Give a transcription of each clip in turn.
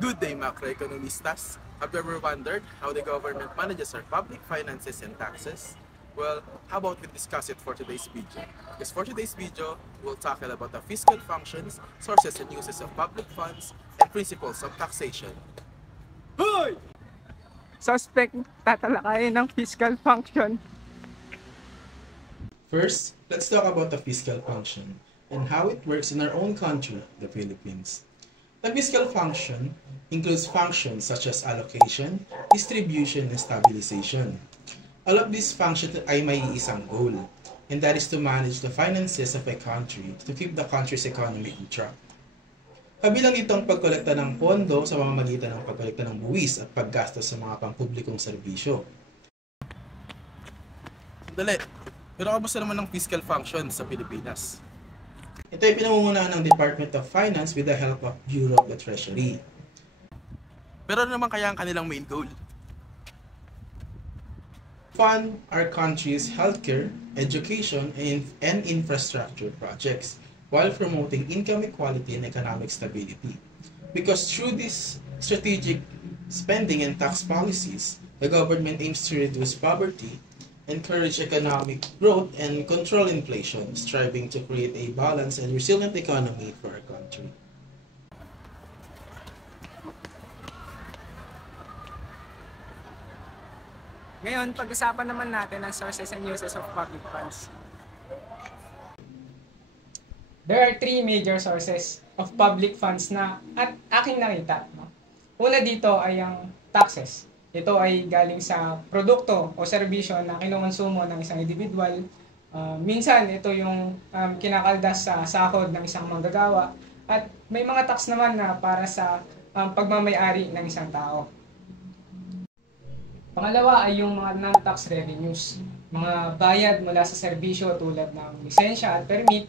Good day, macroeconomistas. Have you ever wondered how the government manages our public finances and taxes? Well, how about we discuss it for today's video? Because for today's video, we'll tackle about the fiscal functions, sources and uses of public funds, and principles of taxation. Hoy! Suspect tatalakayin ng fiscal function. First, let's talk about the fiscal function and how it works in our own country, the Philippines. The fiscal function includes functions such as allocation, distribution, and stabilization. All of these functions ay may isang goal, and that is to manage the finances of a country to keep the country's economy on track. Kabilang ito ang pagkolekta ng pondo sa pamamagitan ng pagkolekta ng buwis at paggastos sa mga pampublikong serbisyo. Sandali, pero kamusta naman ang fiscal function sa Pilipinas? Ito ay pinamumunahan ng Department of Finance with the help of Bureau of the Treasury. Pero ano naman kaya ang kanilang main goal? Fund our country's healthcare, education, and infrastructure projects while promoting income equality and economic stability. Because through these strategic spending and tax policies, the government aims to reduce poverty, encourage economic growth, and control inflation, striving to create a balanced and resilient economy for our country. Ngayon, pag-usapan naman natin ang sources and uses of public funds. There are three major sources of public funds na at aking nakita. Una dito ay ang taxes. Ito ay galing sa produkto o serbisyo na kinukonsumo ng isang individual. Minsan, ito yung kinakaldas sa sahod ng isang manggagawa. At may mga tax naman na para sa pagmamayari ng isang tao. Pangalawa ay yung mga non-tax revenues. Mga bayad mula sa serbisyo tulad ng lisensya at permit.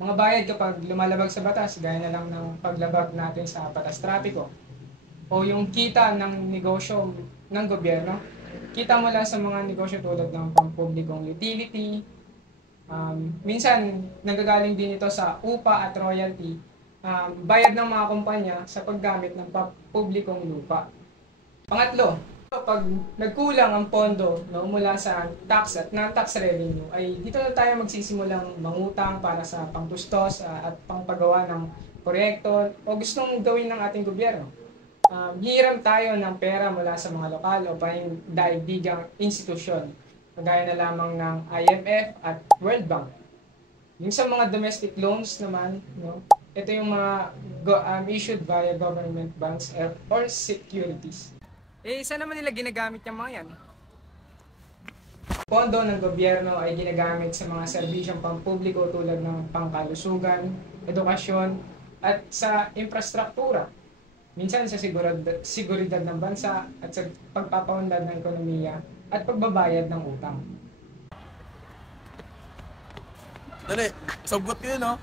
Mga bayad kapag lumalabag sa batas, gaya na lang ng paglabag natin sa batas trapiko. O yung kita ng negosyo ng gobyerno. Kita mula sa mga negosyo tulad ng pampublikong utility. Minsan, nanggagaling din ito sa upa at royalty. Bayad ng mga kumpanya sa paggamit ng publikong lupa. Pangatlo, pag nagkulang ang pondo na mula sa tax at non-tax revenue, ay dito na tayo magsisimulang mangutang para sa pangtustos at pangpagawa ng proyekto o gustong gawin ng ating gobyerno. Hihiram tayo ng pera mula sa mga lokal o daigdigang institusyon, kagaya na lamang ng IMF at World Bank. Yung sa mga domestic loans naman, ito yung mga issued via government bonds or securities. Saan naman nila ginagamit yung mga yan? Pondo ng gobyerno ay ginagamit sa mga serbisyong pampubliko tulad ng pangkalusugan, edukasyon, at sa infrastruktura. Minsan sa seguridad ng bansa at sa pagpapaunlad ng ekonomiya at pagbabayad ng utang. Dali, sagot ko yun, no?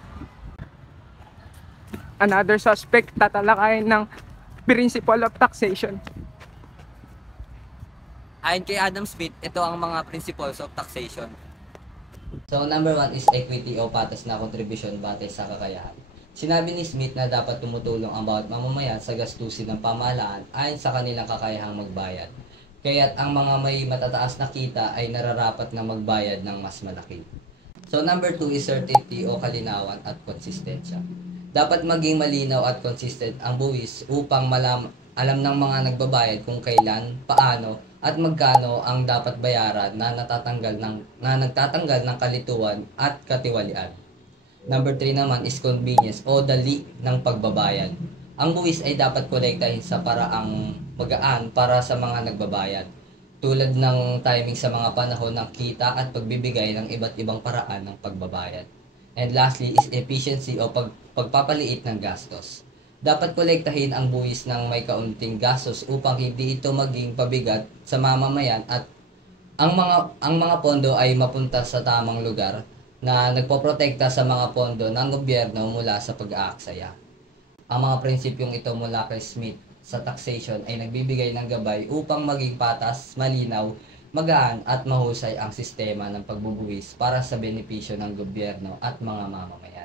Another suspect tatalakayin ng principle of taxation. Ayon kay Adam Smith, ito ang mga principles of taxation. So number 1 is equity o patas na kontribusyon batay sa kakayahan. Sinabi ni Smith na dapat tumutulong ang bawat mamamayan sa gastusin ng pamahalaan ayon sa kanilang kakayahang magbayad. Kaya't ang mga may matataas na kita ay nararapat na magbayad ng mas malaki. So number 2 is certainty o kalinawan at konsistensya. Dapat maging malinaw at consistent ang buwis upang alam ng mga nagbabayad kung kailan, paano, at magkano ang dapat bayaran na nagtatanggal ng kalituan at katiwalian. Number 3 naman is convenience o dali ng pagbabayad. Ang buwis ay dapat kolektahin sa paraang magaan para sa mga nagbabayad, tulad ng timing sa mga panahon ng kita at pagbibigay ng iba't ibang paraan ng pagbabayad. And lastly is efficiency o pagpapaliit ng gastos. Dapat kolektahin ang buwis ng may kaunting gastos upang hindi ito maging pabigat sa mamamayan at ang mga pondo ay mapunta sa tamang lugar na nagpoprotekta sa mga pondo ng gobyerno mula sa pag-aaksaya. Ang mga prinsipyong ito mula kay Smith sa taxation ay nagbibigay ng gabay upang maging patas, malinaw, magaan at mahusay ang sistema ng pagbubuwis para sa benepisyo ng gobyerno at mga mamamayan.